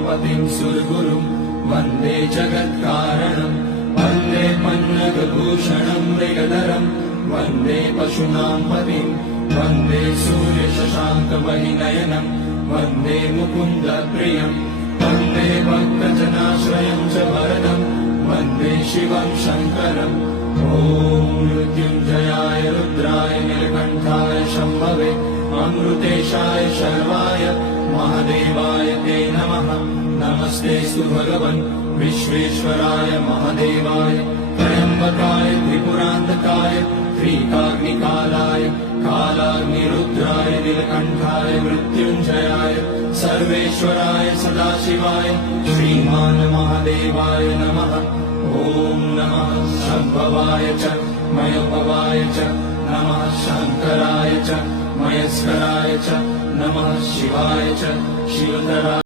उमापतिं सुरगुरुं वन्दे जगत्कारणं वन्दे पन्नगभूषणं मृगधरं वन्दे पशूनां पतिं वन्दे सूर्यशशाङ्कवहिनयनं वन्दे मुकुन्दप्रियं वन्दे भक्तजनाश्रयं च वरदं वन्दे शिवं शङ्करम् ॐ मृत्युञ्जयाय रुद्राय नीलकण्ठाय शम्भवे अमृतेशाय शर्वाय महादेवाय ते नमः। नमस्तेऽस्तु भगवन् विश्वेश्वराय महादेवाय त्र्यम्बकाय त्रिपुरान्तकाय त्रिकाग्निकालाय कालाग्निरुद्राय नीलकण्ठाय मृत्युञ्जयाय सर्वेश्वराय सदाशिवाय श्रीमान् महादेवाय नमः। ॐ नमः शम्भवाय च मयोभवाय च नमः शङ्कराय च मयस्कराय च नमः शिवाय च शिवतराय